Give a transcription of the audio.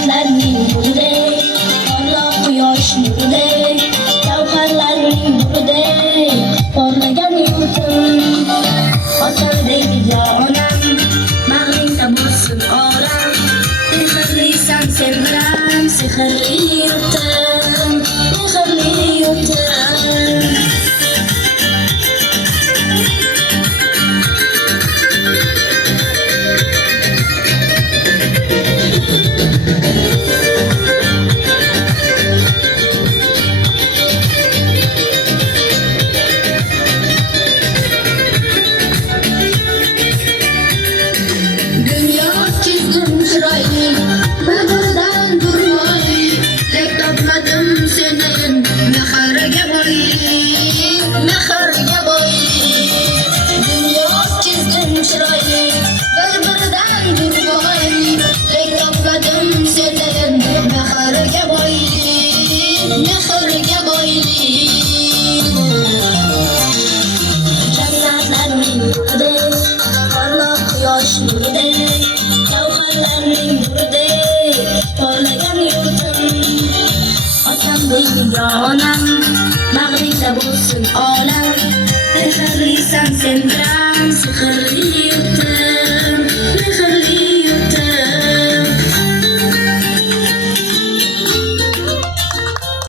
Jannatlarning nurida, porloq quyosh nurida, gavharlarning nurida porlagan yurtim. Otadek jonim, mag'ringda bo'lsin olam, mehrlisan sen bilan, sehrli yurtim, mehrli yurtim. Bag'ridan durmoy, lek topmadim senin mehrga boylik, mehrga boylik. Dunyo chizdim chiroyli, bir-biridan durmoy, lek topmadim senin mehrga boylik, mehrga boylik. Jannatlarning nurida, porloq quyosh nurida, gavharlarning nurida porlagan yurtim. Otamdek yonam, bag'ringda bo'lsin olam, mehrlisan sen bilan.